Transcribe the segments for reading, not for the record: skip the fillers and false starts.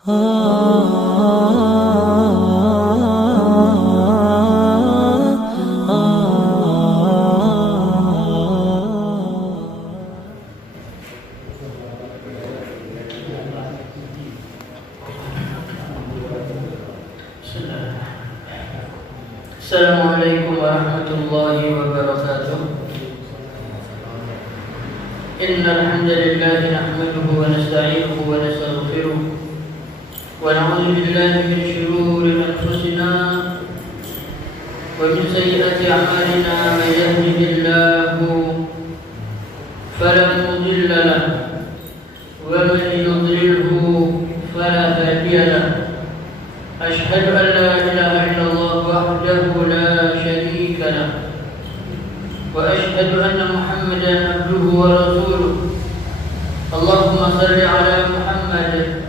Assalamualaikum warahmatullahi wabarakatuh. Innal hamdalillah nahmaduhu wa nasta'inuhu wa nastaghfiruh wa na'udzu billahi min shururi anfusina wa min sayyiati a'malina. May yahdihillahu fala mudilla lahu wa man yudlilhu fala hadiya lahu. Ashhadu an la ilaha illallah wahdahu la syarika lahu wa ashhadu anna Muhammadan abduhu wa rasuluh. Allahumma salli ala Muhammad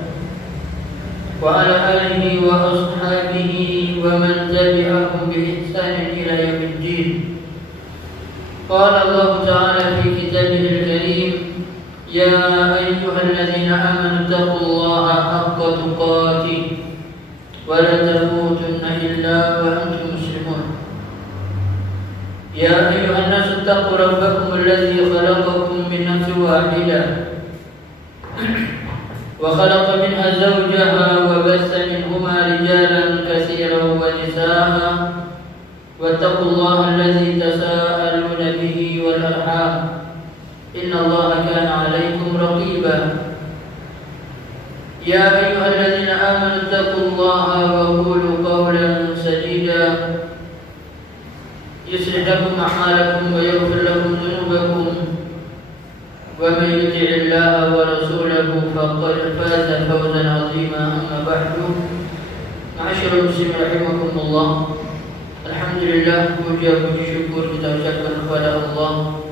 wa ala alihi wa ashabihi wa man tabi'ahum bi ihsan ila yaumiddin. Qala Allah ta'ala fi kitabihil karim, ya ayyuhalladzina amanu taqullaha haqqa tuqatih ولا تموتن إلا وأنتم مسلمون. يا أيها الناس اتقوا ربكم الذي خلقكم من نفس واحدة وخلق منها زوجها وبث منهما رجالا كثيرا ونساء واتقوا الله الذي تساءلون به والأرحام إن الله كان عليكم رقيبا. يا أيها الذين آمنوا اتقوا الله وقولوا قولا سديدا يصلح لكم أعمالكم ويغفر لكم ذنوبكم ومن يطع الله ورسوله فقد فاز فوزا عظيما. أما بعد، معاشر المسلمين رحمكم الله. Alhamdulillah, puji syukur kita ucapkan kepada Allah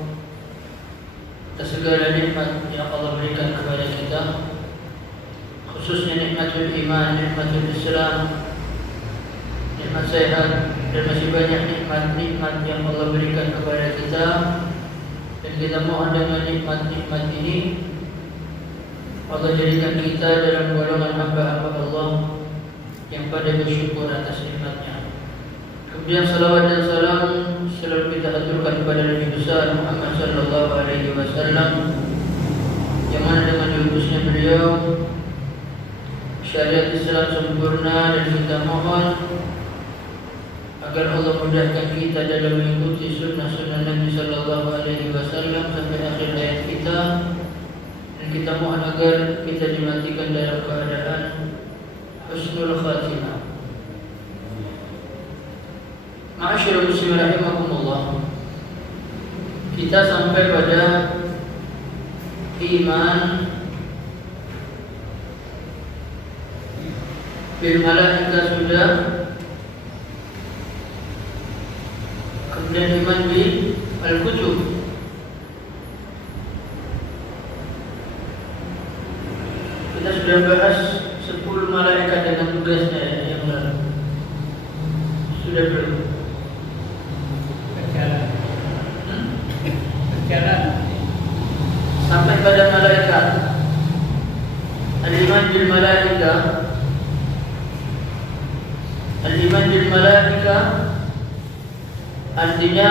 atas segala nikmat yang Allah berikan kepada kita, khususnya nikmatul iman, nikmatul Islam, nikmat sehat, dan masih banyak nikmat-nikmat yang Allah berikan kepada kita. Dan kita mohon dengan nikmat-nikmat ini Allah jadikan kita dalam golongan hamba-hamba Allah yang pada bersyukur atas nikmatnya. Kemudian salawat dan salam selalu kita aturkan kepada Nabi besar Muhammad sallallahu alaihi wasallam, yang mana dengan diutusnya beliau syariat Islam sempurna, dan kita mohon agar Allah mudahkan kita dalam mengikuti sunnah-sunnah Nabi sallallahu alaihi wasallam sampai akhir hayat kita, dan kita mohon agar kita dimatikan dalam keadaan husnul khatimah. Ma'asyiral muslimin rahimakumullah. Kita sampai pada iman bil malaika sudah, kemudian iman bil al-kutub. Kita sudah bahas 10 malaikat dengan tugasnya yang lalu. Sudah belum? Berjalan. Sampai pada malaikat. Al-iman bil malaika. Al-iman bil malaika artinya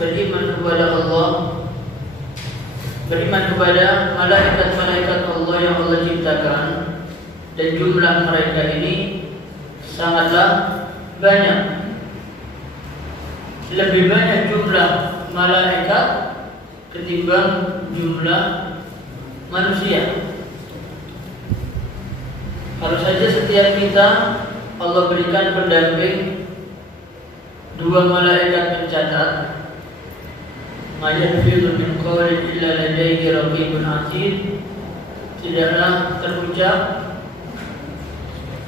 beriman kepada Allah, beriman kepada malaikat-malaikat Allah yang Allah ciptakan, dan jumlah mereka ini sangatlah banyak. Lebih banyak jumlah malaikat ketimbang jumlah manusia. Kalau saja setiap kita Allah berikan pendamping 2 malaikat pencatat, ma yalfizu min qawlin illa ladayhi raqibun atid, tidaklah terucap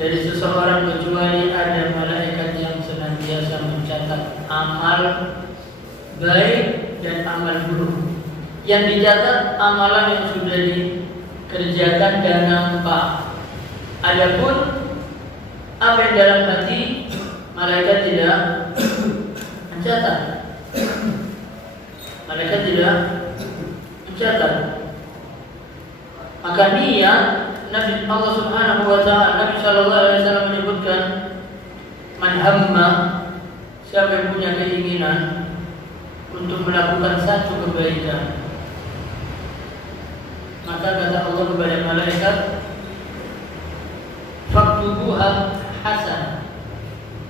dari seseorang kecuali ada malaikat yang senantiasa mencatat amal baik dan amal buruk. Yang dicatat amalan yang sudah dikerjakan dan nampak. Adapun apa yang dalam hati, malaikat tidak mencatat. Malaikat tidak mencatat. Maka niat Nabi Allah Subhanahu wa taala Sallallahu Alaihi Wasallam menyebutkan, man hamma, siapa yang punya keinginan untuk melakukan satu kebaikan, maka kata Allah kepada malaikat, faktubuha hasan.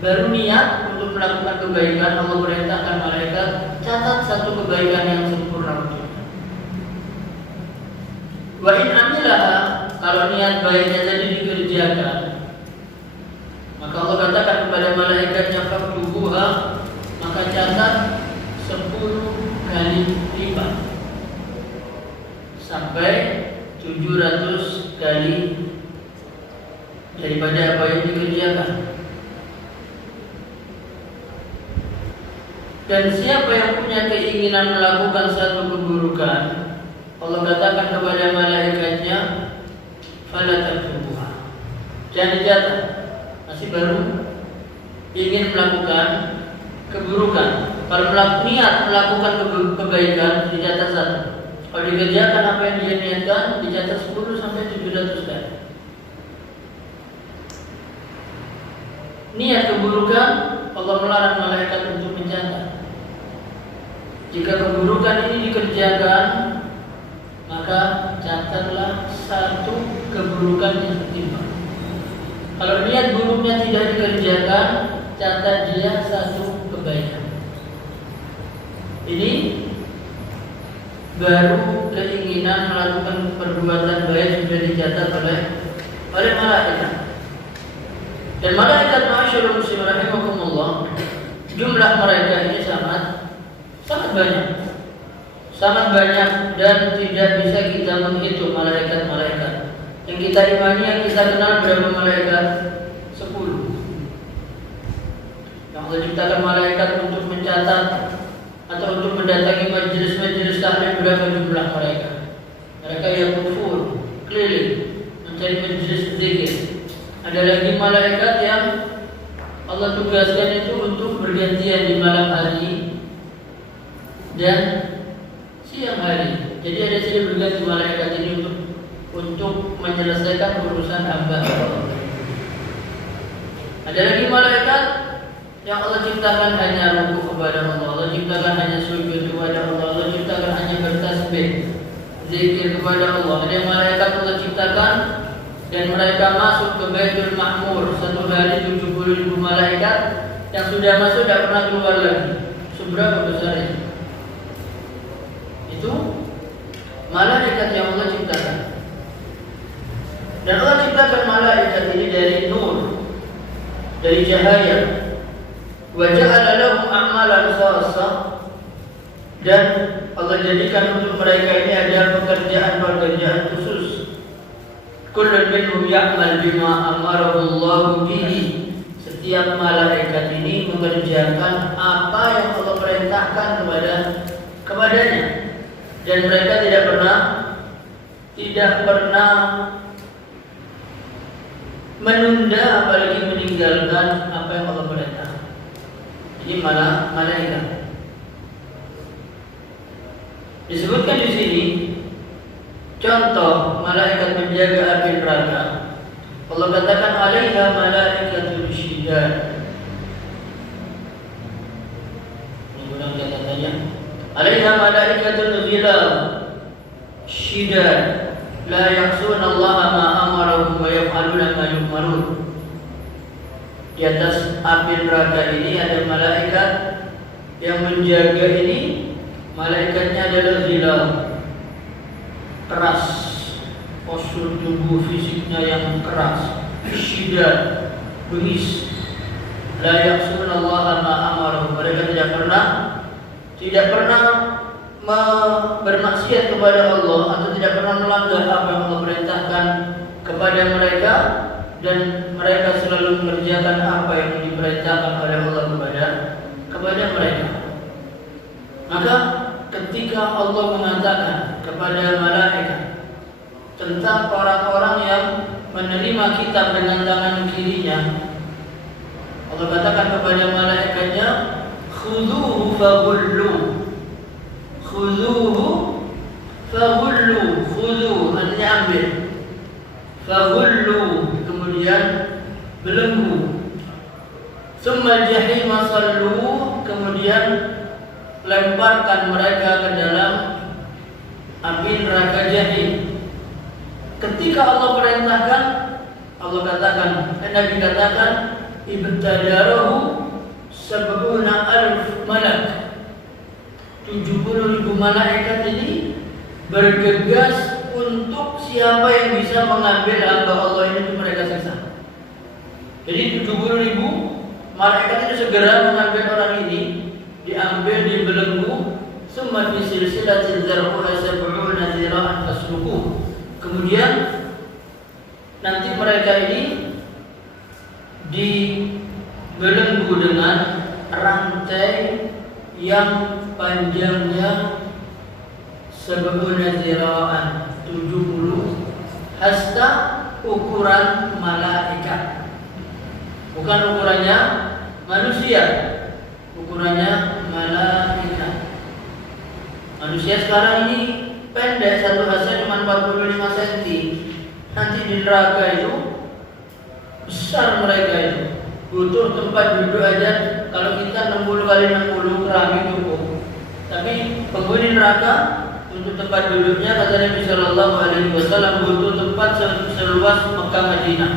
Baru niat untuk melakukan kebaikan, Allah perintahkan malaikat, catat satu kebaikan yang sempurna untuknya. Wa in amilaha, kalau niat baiknya tadi dikerjakan, maka Allah katakan kepada malaikatnya, faktubuha, maka catat 10 kali lipat sampai 700 kali daripada apa yang dikerjakan. Dan siapa yang punya keinginan melakukan satu keburukan, Allah katakan kepada malaikatnya, fala taktubuha, jangan dicatat. Masih baru ingin melakukan keburukan, kalau niat melakukan kebaikan dicatat 1. Kalau dikerjakan apa yang dia niatkan dicatat 10 sampai 700 kali. Niat keburukan, Allah melarang malaikat untuk mencatat. Jika keburukan ini dikerjakan, maka catatlah 1 keburukan yang setimpal. Kalau niat buruknya tidak dikerjakan, catat dia 1 kebaikan. Ini baru keinginan melakukan perbuatan baik sudah dicatat oleh malaikat. Dan malaikat, ma'asyarul muslimin rahimakumullah, jumlah mereka ini sangat banyak dan tidak bisa kita menghitung malaikat-malaikat. Yang kita imani, yang kita kenal berapa malaikat? 10. Yang Allah ciptakan malaikat untuk mencatat atau untuk mendatangi majelis-majelis taklim, berapa jumlah mereka? Mereka yang kufur, keliling mencari majelis zikir. Ada lagi malaikat yang Allah tugaskan itu untuk bergantian di malam hari dan siang hari. Jadi ada silih berganti malaikat ini untuk menyelesaikan urusan hamba Allah. Ada lagi malaikat yang Allah ciptakan hanya rukuk kepada Allah, Allah ciptakan hanya sujud kepada Allah, Allah ciptakan hanya bertasbih, zikir kepada Allah. Ada malaikat Allah ciptakan dan mereka masuk ke Baitul Ma'mur 1 hari 70.000 malaikat yang sudah masuk tidak pernah keluar lagi. Seberapa besar itu? Itu malaikat yang Allah ciptakan. Dan Allah ciptakan malaikat ini dari nur, dari cahaya. Wa ja'ala lahum a'malan khassah, dan Allah jadikan untuk mereka ini ada pekerjaan khusus. Kullun minhum ya'mal bima amarahu Allah bihi. Setiap malaikat ini mengerjakan apa yang Allah perintahkan kepadanya. Dan mereka tidak pernah menunda apalagi meninggalkan apa yang Allah perintahkan. Ini malaikat. Disebutkan di sini contoh malaikat menjaga api neraka. Allah katakan alaiha malaikatul syidad. Ini ulang kata-katanya. Alaiha malaikatul ghilal syidad la ya'suna Allah ma amarahum wa yaf'aluna ma yu'marun. Di atas api neraka ini ada malaikat yang menjaga ini. Malaikatnya adalah ghilal, keras, postur tubuh fisiknya yang keras, syidad, bengis. La ya'suna Allah ma amarahum. Mereka tidak pernah bermaksiat kepada Allah atau tidak pernah melanggar apa yang Allah perintahkan kepada mereka, dan mereka selalu mengerjakan apa yang diperintahkan oleh Allah kepada mereka. Maka ketika Allah mengatakan kepada malaikat tentang orang-orang yang menerima kitab dengan tangan kirinya, Allah katakan kepada malaikatnya, khudhuhu faghullu. Khudhuhu faghullu. Khudhu artinya ambil. Faghullu, kemudian belenggu. Summa jahima sallu, kemudian lemparkan mereka ke dalam api neraka jahim. Ketika Allah perintahkan, Allah katakan, Nabi katakan, ibtadarahu sab'una alf malak. 70.000 malaikat ini bergegas untuk siapa yang bisa mengambil hamba Allah ini untuk mereka siksa. Jadi 70.000 malaikat itu segera mengambil orang ini, diambil, dibelenggu, summa fi silsilatin zar'uha sab'una zira'an fasluquh. Kemudian nanti mereka ini dibelenggu dengan rantai yang panjangnya sab'una zira'an, 70 hasta, ukuran malaikat. Bukan ukurannya manusia, ukurannya malaikat. Manusia sekarang ini pendek, satu hasta cuma 45 cm. Nanti di neraka itu besar mereka itu. Butuh tempat duduk aja, kalau kita 60 kali 60 keramik cukup. Tapi penghuni neraka untuk tempat duduknya, kata Nabi Shallallahu Alaihi Wasallam, butuh tempat seluas Mekah Madinah.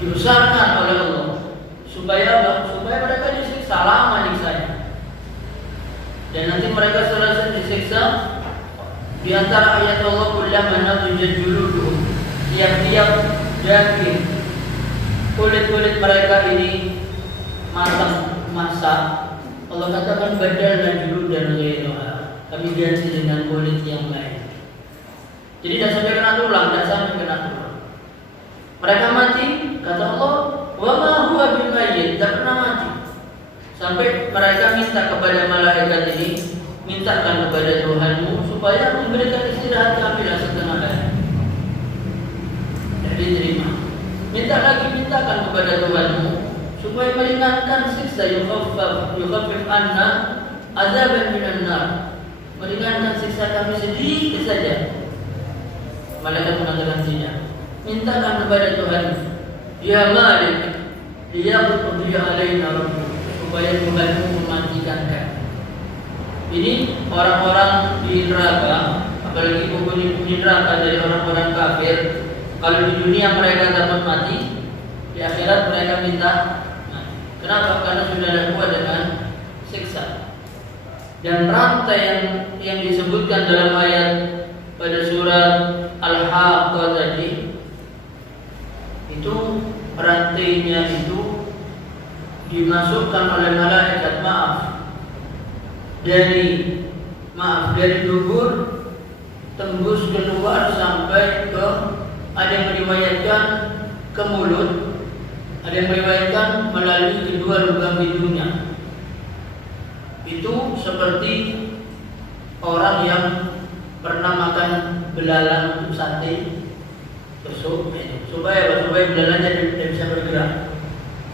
Dibesarkan oleh Allah supaya apa? Supaya mereka disiksa lama nyiksa. Dan nanti mereka selesai disiksa, di antara ayat Allah, kullama nadijat juluduhum, tiap-tiap daging kulit-kulit mereka ini matang masak, Allah katakan badal dan julud dan ghairuha, kami ganti dengan kulit yang lain. Jadi tidak sampai kena tulang, tidak sampai kena tulang. Mereka mati, kata Allah, wa ma huwa bimayyit, tidak pernah mati. Sampai mereka minta kepada malaikat ini, mintakan kepada Tuhanmu supaya memberikan istirahat kami setengah hari. Jadi terima. Minta lagi, mintakan kepada Tuhanmu supaya meringankan siksa, yukhaffif anna azaban minan nar, meringankan siksa kami sedikit saja. Malaikat mengatakan tidak. Mintakan kepada Tuhan, ya Malik, liyaqdi alaina rabbuk, supaya Tuhanmu mematikan kami. Ini orang-orang di neraka, apalagi penghuni neraka dari orang-orang kafir. Kalau di dunia mereka dapat mati, di akhirat mereka minta mati. Kenapa? Karena sudah ada kuat dengan siksa. Dan rantai yang disebutkan dalam ayat pada surat Al-Haqqah tadi, itu rantainya itu dimasukkan oleh malaikat, dari dubur tembus keluar sampai ke, ada yang meriwayatkan ke mulut, ada yang meriwayatkan melalui kedua lubang hidungnya. Itu seperti orang yang pernah makan belalang untuk sate besok, supaya belalangnya tidak bisa bergerak.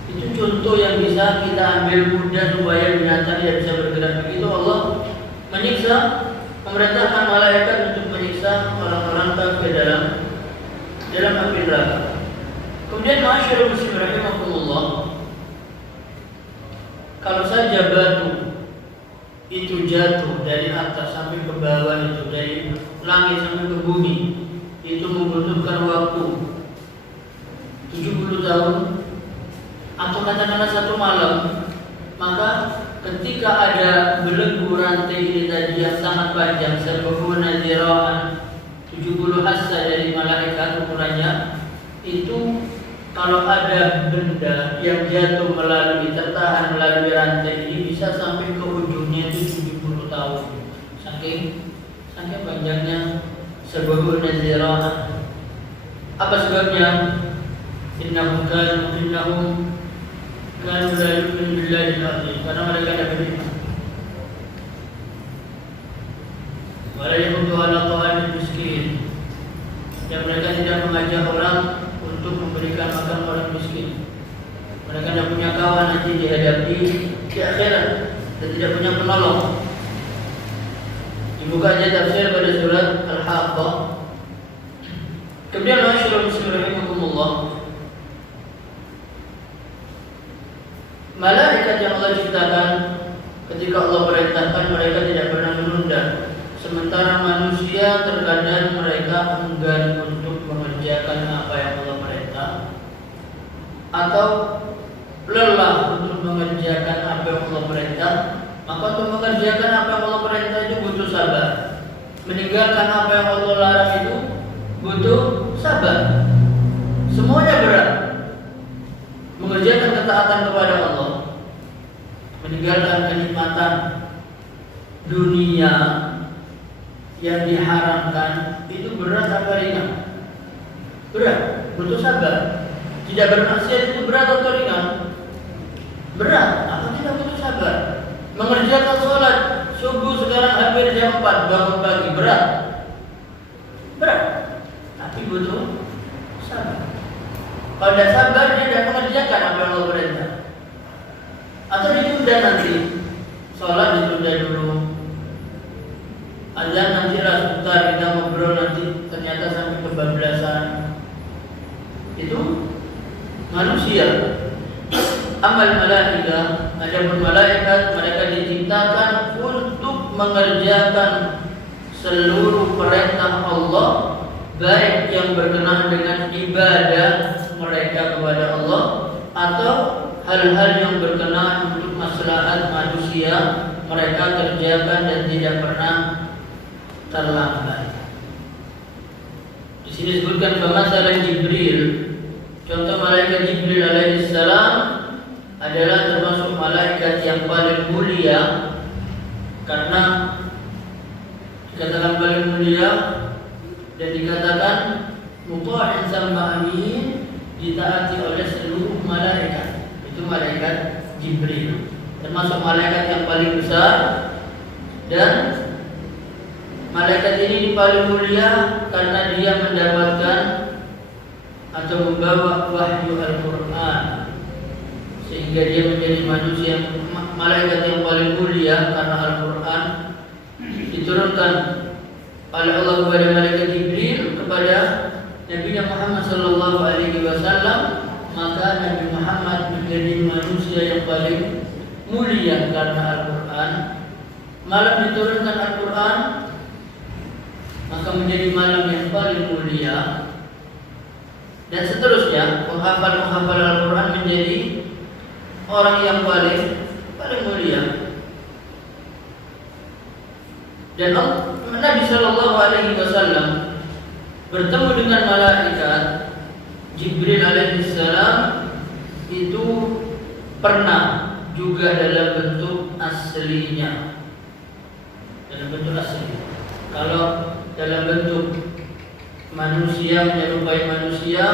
Itu contoh yang bisa kita ambil mudah supaya binatang tidak bisa bergerak. Begitu Allah menyiksa, memerintahkan malaikat untuk menyiksa orang-orang kafir dalam api neraka. Kemudian masyarakat muslim rahimahumullah, kalau saja batu itu jatuh dari atas sampai ke bawah, itu dari langit sampai ke bumi, itu membutuhkan waktu 70 tahun atau katakanlah 1 malam. Maka ketika ada belenggu rantai ini tadi yang sangat panjang, sab'una zira'an, 70 hasta dari malaikat ukurannya, itu kalau ada benda yang jatuh tertahan melalui rantai ini, bisa sampai ke ujungnya itu 70 tahun. Saking panjangnya sab'una zira'an. Apa sebabnya? Innahum kanu la yu'minu billahi al-azim, karena mereka tidak beriman. Wala yaqutu ala ta'amil miskin, dan mereka tidak mengajak orang untuk memberikan makan orang miskin. Mereka tidak punya kawan nanti dihadapi di akhirat, dan tidak punya penolong. Dibuka aja tafsir pada surat Al-Haqqah. Kemudian masyaallah muslim rahimakumullah, Allah ciptakan, ketika Allah perintahkan mereka tidak pernah menunda. Sementara manusia terkadang mereka enggan untuk mengerjakan apa yang Allah perintah, atau lelah untuk mengerjakan apa yang Allah perintah. Maka untuk mengerjakan apa yang Allah perintah itu butuh sabar. Meninggalkan apa yang Allah larang itu butuh sabar. Semuanya berat. Mengerjakan ketaatan kepada Allah, meninggalkan kenikmatan dunia yang diharamkan, itu berat apa ringan? Berat, butuh sabar. Tidak bermaksiat itu berat atau ringan? Berat, apa tidak butuh sabar? Mengerjakan sholat subuh sekarang hampir jam 4 bangun pagi, berat. Berat, tapi butuh sabar. Kalau tidak sabar, dia tidak mengerjakan apa yang Allah perintah. Atau ditunda nanti, sholat ditunda dulu, azan nanti lah sebentar, kita ngobrol nanti, ternyata sampai kebablasan. Itu manusia. Amal malaikah, adapun malaikat, mereka diciptakan untuk mengerjakan seluruh perintah Allah, baik yang berkenaan dengan ibadah mereka kepada Allah atau hal-hal yang berkenaan untuk maslahat manusia, mereka kerjakan dan tidak pernah terlambat. Di sini disebutkan pemasalan Jibril. Contoh malaikat Jibril alaihissalam adalah termasuk malaikat yang paling mulia, karena dikatakan paling mulia dan dikatakan muta'in sama amin, ditaati oleh seluruh malaikat. Itu malaikat Jibril, termasuk malaikat yang paling besar, dan malaikat ini paling mulia karena dia mendapatkan atau membawa wahyu Al-Quran, sehingga dia menjadi manusia, malaikat yang paling mulia karena Al-Quran diturunkan oleh Allah kepada malaikat Jibril kepada Nabi Muhammad sallallahu alaihi wasallam. Maka Nabi Muhammad menjadi manusia yang paling mulia karena Al-Quran. Malam diturunkan Al-Quran, maka menjadi malam yang paling mulia. Dan seterusnya, menghafal Al-Quran menjadi orang yang paling mulia. Dan Nabi Shallallahu Alaihi Wasallam bertemu dengan malaikat Jibril alaihissalam itu pernah juga dalam bentuk aslinya, dalam bentuk asli. Kalau dalam bentuk manusia menyerupai manusia,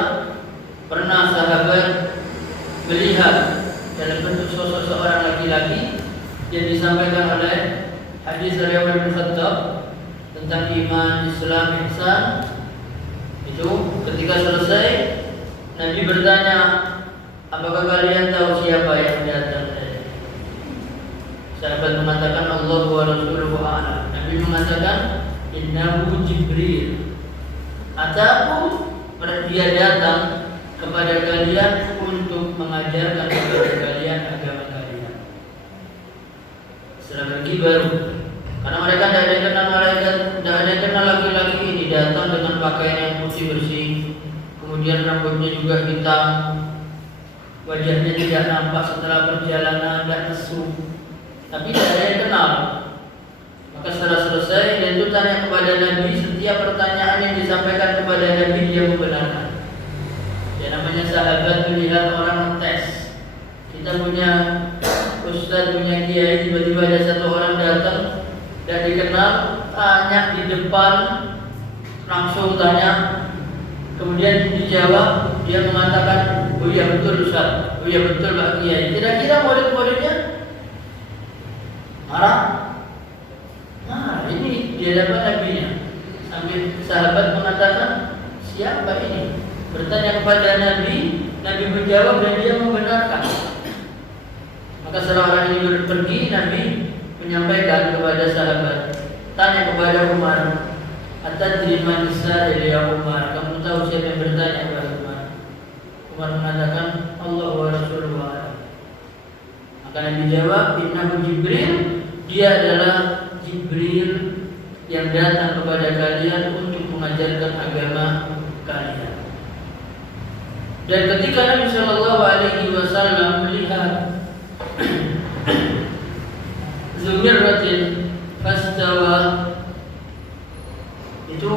pernah sahabat melihat dalam bentuk sosok seorang laki-laki yang disampaikan oleh hadis dari Umar bin Khattab tentang iman, Islam, ihsan. Itu ketika selesai, Nabi bertanya, apakah kalian tahu siapa yang datang tadi? Sahabat mengatakan Allah wa Rasuluhu a'lam. Nabi mengatakan innahu Jibril. Ataku, dia datang kepada kalian untuk mengajarkan kepada kalian agama kalian. Setelah pergi baru, karena mereka tidak ada yang kenal malaikat, tidak ada yang kenal laki-laki ini datang dengan pakaian yang putih bersih, kemudian rambutnya juga hitam, wajahnya tidak nampak setelah perjalanan dan lesu, tapi tidak ada yang kenal. Maka setelah selesai, dia itu tanya kepada Nabi, setiap pertanyaan yang disampaikan kepada Nabi dia membenarkan. Ya, namanya sahabat melihat orang ngetes. Kita punya ustaz, punya kiai, tiba-tiba ada satu orang datang dan dikenal, tanya di depan, langsung tanya, kemudian dijawab, dia mengatakan, oh iya betul ustaz, oh iya betul Pak Kiai. Kira-kira murid-muridnya marah? Nah, ini di hadapan Nabi-nya. Sambil sahabat mengatakan, siapa ini? Bertanya kepada Nabi, Nabi menjawab dan dia membenarkan. Maka setelah orang ini pergi, Nabi menyampaikan kepada sahabat, tanya kepada Umar, atadri man sa'il ya Umar, kamu tahu siapa yang bertanya kepada Umar? Umar mengatakan Allah wa Rasulullah. Maka Nabi Nabi jawab, innahu Jibril, dia adalah Jibril yang datang kepada kalian untuk mengajarkan agama kalian. Dan ketika Nabi Shallallahu Alaihi Wasallam melihat Zumirratin fastawa, itu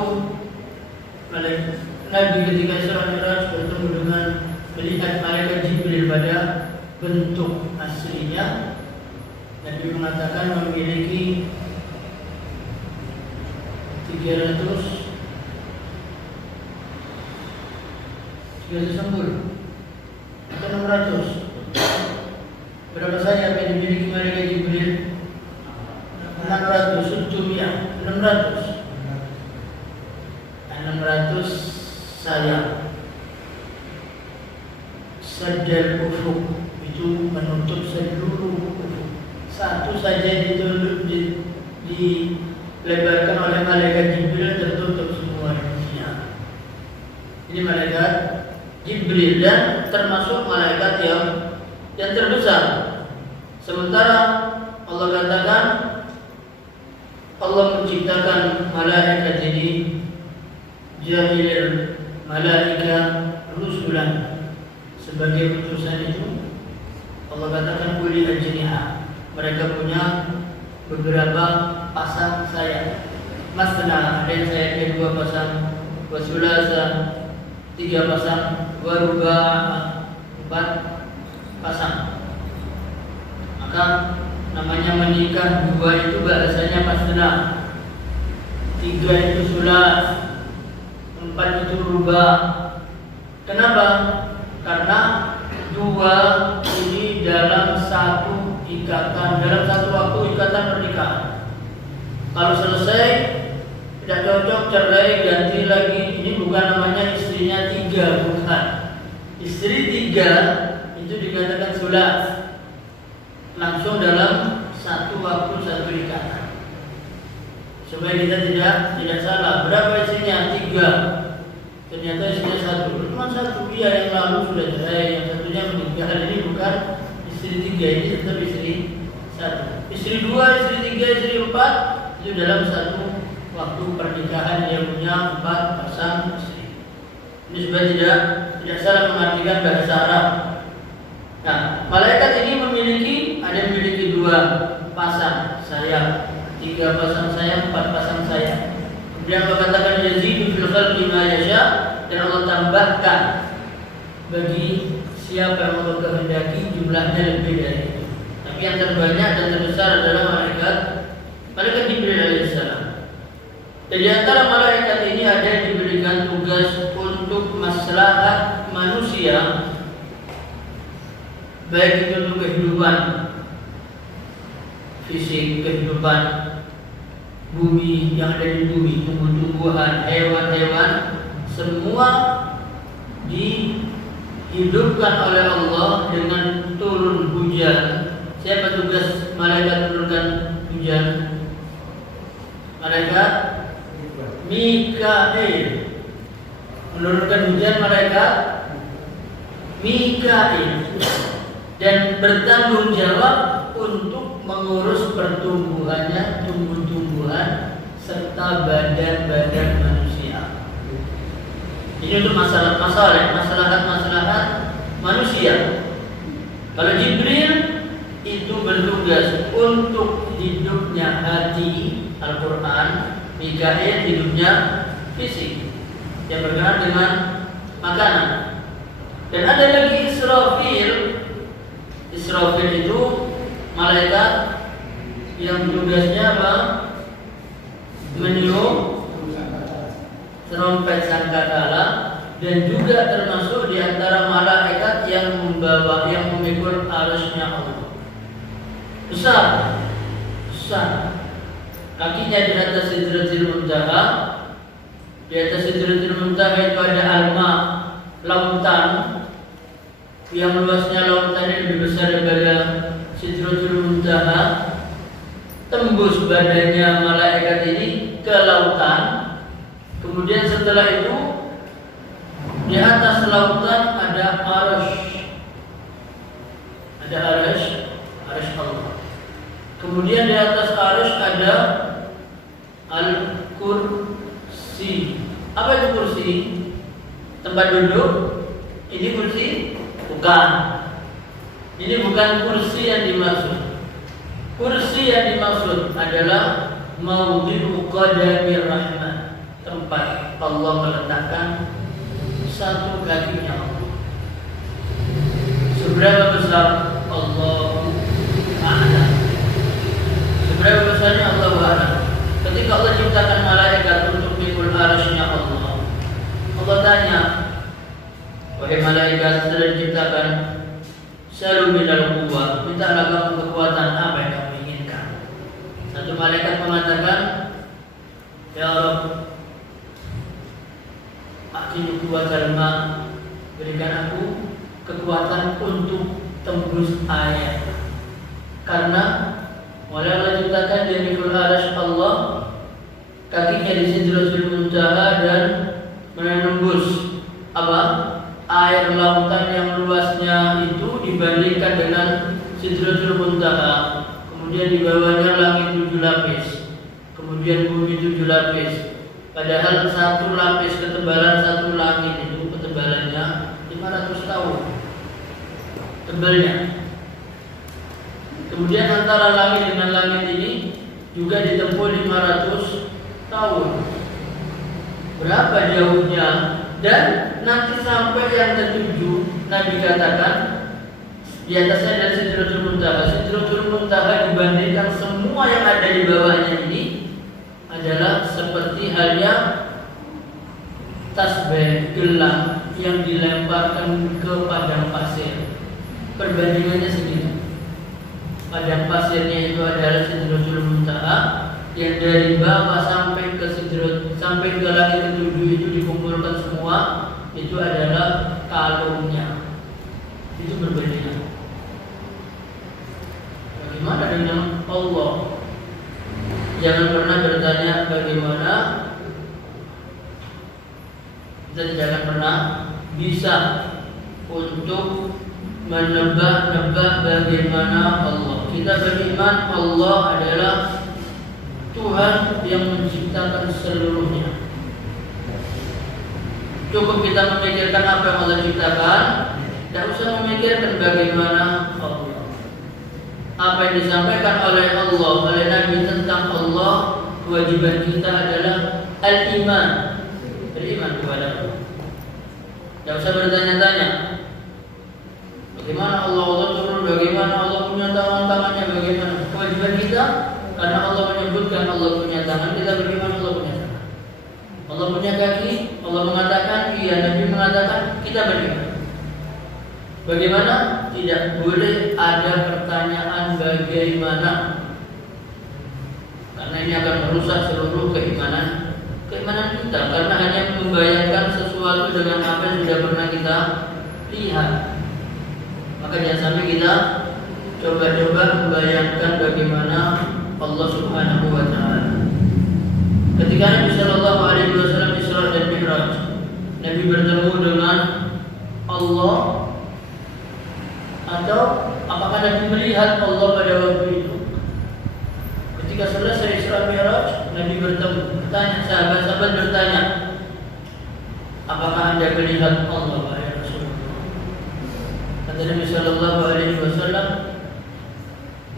Nabi ketika Isra Mi'raj bertemu dengan melihat malaikat Jibril pada bentuk aslinya. Nabi mengatakan memiliki 300 atau 600. Berapa sayap yang dimiliki malaikat Jibril? 600 sayap. Sadal ufuk, itu menutup seluruh ufuk. Satu saja dilebarkan oleh malaikat Jibril, tertutup semua dunia. Ini malaikat Jibril, dan termasuk malaikat yang terbesar. Sementara Allah katakan, Allah menciptakan malaikat ini jahilil malaika rusulan, sebagai utusan itu. Allah katakan uli ajniha, mereka punya beberapa pasang sayap. Masna, ada yang sayapnya 2 pasang, wasulasa 3 pasang, waruba 4 pasang. Maka namanya menikah, 2 itu bahasanya masna, 3 itu sulas, 4 itu ruba. Kenapa? Karena 2 ini dalam satu ikatan, dalam satu waktu ikatan pernikahan. Kalau selesai tidak cocok, cerai, ganti lagi. Ini bukan namanya istrinya 3, bukan. Istri 3 itu dikatakan sulas, langsung dalam satu waktu, satu ikatan. Supaya kita tidak salah. Berapa istrinya? 3. Ternyata istrinya 1. Cuma 1, iya, yang lalu sudah cerai, yang satunya menikah. Ini bukan istri 3, ini tetap istri 1. Istri 2, istri 3, istri 4 itu dalam satu waktu pernikahan. Dia punya 4 pasang istri. Ini supaya tidak salah mengartikan bahasa Arab. Nah, malaikat ini ada yang memiliki 2 pasang sayap, 3 pasang sayap, 4 pasang sayap. Kemudian Allah katakan yazidu fil khalqi ma yasha, dan Allah tambahkan bagi siapa yang Allah kehendaki jumlahnya lebih dari itu. Tapi yang terbanyak dan terbesar adalah malaikat Jibril alaihissalam. Dan di antara malaikat ini ada yang diberikan tugas untuk maslahat manusia, baik itu untuk kehidupan fisik, kehidupan bumi yang ada di bumi, tumbuh-tumbuhan, hewan-hewan, semua dihidupkan oleh Allah dengan turun hujan. Siapa tugas malaikat turunkan hujan? Malaikat Mikail. Menurunkan hujan malaikat Mikail, dan bertanggung jawab untuk mengurus pertumbuhannya, tumbuh-tumbuhan serta badan-badan manusia. Ini untuk masalah manusia. Kalau Jibril itu bertugas untuk hidupnya hati Al-Quran, Mikail hidupnya fisik yang berkenaan dengan makanan. Dan ada lagi Israfil. Israfil itu malaikat yang tugasnya apa? Meniup trompet sangkakala, dan juga termasuk di antara malaikat yang memikul arasnya Allah. Besar. Kakinya di atas Sidratil Muntaha. Di atas Sidratil Muntaha itu ada alma, lautan, yang luasnya lautan ini lebih besar daripada Sidratul Muntaha. Tembus badannya malaikat ini ke lautan. Kemudian setelah itu di atas lautan ada arasy. Ada arasy tempat duduk. Ini kursi? Bukan. Ini bukan kursi yang dimaksud. Kursi yang dimaksud adalah maudhi'u qadamir rahman, tempat Allah meletakkan satu kakinya Allah. Seberapa besar? Allahu a'lam. Seberapa besarnya? Allahu a'lam. Ketika Allah ciptakan malaikat untuk mikul arasy-Nya Allah, Allah tanya, wahai malaikat sudah diciptakan, selalu minal quwwah, mintalah kamu kekuatan apa yang kamu inginkan. Satu malaikat mengatakan, ya Rabb, atini quwwatal ma, berikan aku kekuatan untuk tembus air. Karena mulai Allah ciptakan di mikul arasy Allah, kakinya di Sidratul Muntaha dan menembus apa? Air lautan yang luasnya itu dibandingkan dengan Sidratul Muntaha. Kemudian di bawahnya langit 7 lapis, kemudian bumi 7 lapis. Padahal satu lapis ketebalan satu langit itu ketebalannya 500 tahun tebalnya. Kemudian antara langit dengan langit ini juga ditempuh 500 tahun. Berapa jauhnya? Dan nanti sampai yang ketujuh, Nabi katakan di atasnya ada Sidratul Muntaha. Sidratul Muntaha dibandingkan semua yang ada di bawahnya ini adalah seperti halnya tasbih gelang yang dilemparkan ke padang pasir. Perbandingannya segitu. Padang pasirnya itu adalah Sidratul Muntaha, yang dari bawah sampai ke sampai ke langit ketujuh itu dikumpulkan semua, itu adalah kalungnya. Itu berbeda. Bagaimana dengan Allah? Jangan pernah bertanya bagaimana. Kita tidak akan pernah bisa untuk menebak-nebak bagaimana Allah. Kita beriman Allah adalah Tuhan yang menciptakan seluruhnya. Cukup kita memikirkan apa yang Allah ciptakan, tidak usah memikirkan bagaimana Allah. Apa yang disampaikan oleh Allah, oleh Nabi tentang Allah, kewajiban kita adalah al-iman, beriman kepada Allah. Tidak usah bertanya-tanya bagaimana Allah turun, bagaimana Allah punya tangan-tangannya, bagaimana. Kewajiban kita, karena Allah menyebutkan Allah punya tangan, kita beriman Allah punya tangan. Allah punya kaki, Allah mengatakan, iya, Nabi mengatakan, kita beriman. Bagaimana? Tidak boleh ada pertanyaan bagaimana, karena ini akan merusak seluruh keimanan kita, karena hanya membayangkan sesuatu dengan apa yang sudah pernah kita lihat. Maka jangan sampai kita coba-coba membayangkan bagaimana Allah Subhanahu wa taala. Ketika Nabi sallallahu alaihi wasallam Isra dan Mi'raj, Nabi bertemu dengan Allah, atau apakah Nabi melihat Allah pada waktu itu? Ketika selesai Isra Mi'raj, Nabi bertemu, bertanya, sahabat-sahabat bertanya, apakah Anda melihat Allah wahai Rasulullah? Kata Nabi sallallahu alaihi wasallam,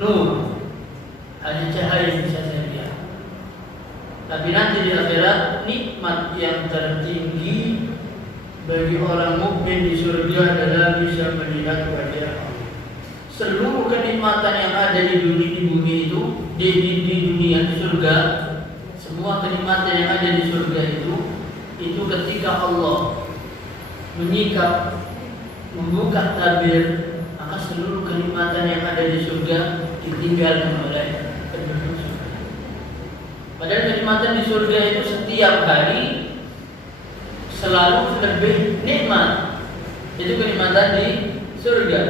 nur, hanya cahaya yang bisa saya lihat. Tapi nanti di akhirat, nikmat yang tertinggi bagi orang mukmin di surga adalah bisa melihat wajah Allah. Seluruh kenikmatan yang ada di bumi itu, di dunia, di surga, semua kenikmatan yang ada di surga itu ketika Allah menyikap, membuka tabir, maka seluruh kenikmatan yang ada di surga ditinggalkan oleh penduduk surga. Padahal kenikmatan di surga itu setiap hari selalu lebih nikmat. Itu kenikmatan di surga.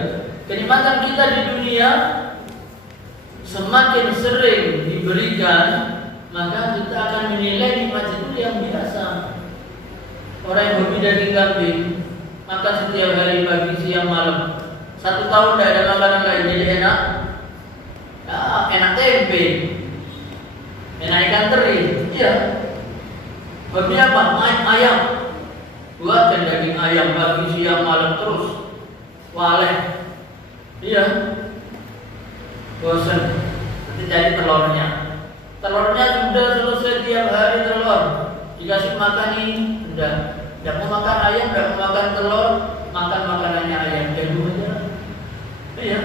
Kenikmatan kita di dunia semakin sering diberikan, maka kita akan menilai nikmat itu yang biasa. Orang yang hobi daging kambing, maka setiap hari pagi, siang, malam, 1 tahun tidak ada makanan lain, jadi enak. Ya, enak tempe, enak ikan teri. Iya. Hobi apa? Ayam. buatkan daging ayam pagi, siang, malam terus, waleh, iya, bosan. Nanti cari telurnya. Telurnya sudah selesai tiap hari telur, dikasih makan ini, sudah. Tidak mau makan ayam, tidak mau makan telur, makan makanannya ayam, jago aja. Iya.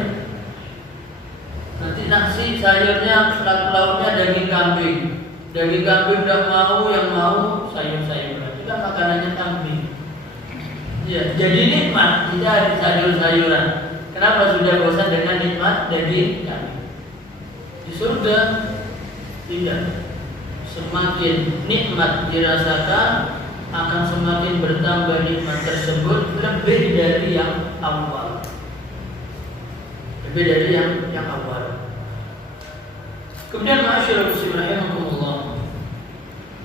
Nanti nasi sayurnya, lauknya daging kambing. Daging kambing tidak mau, yang mau sayur-sayuran. Itu kan makanannya kambing. Ya, jadi nikmat tidak ada sayur-sayuran. Kenapa sudah bosan dengan nikmat daging kambing? Di surga tidak. Semakin nikmat dirasakan, akan semakin bertambah nikmat tersebut lebih dari yang awal. Lebih dari yang awal. Kemudian ma'asyiral muslimin rahimakumullah,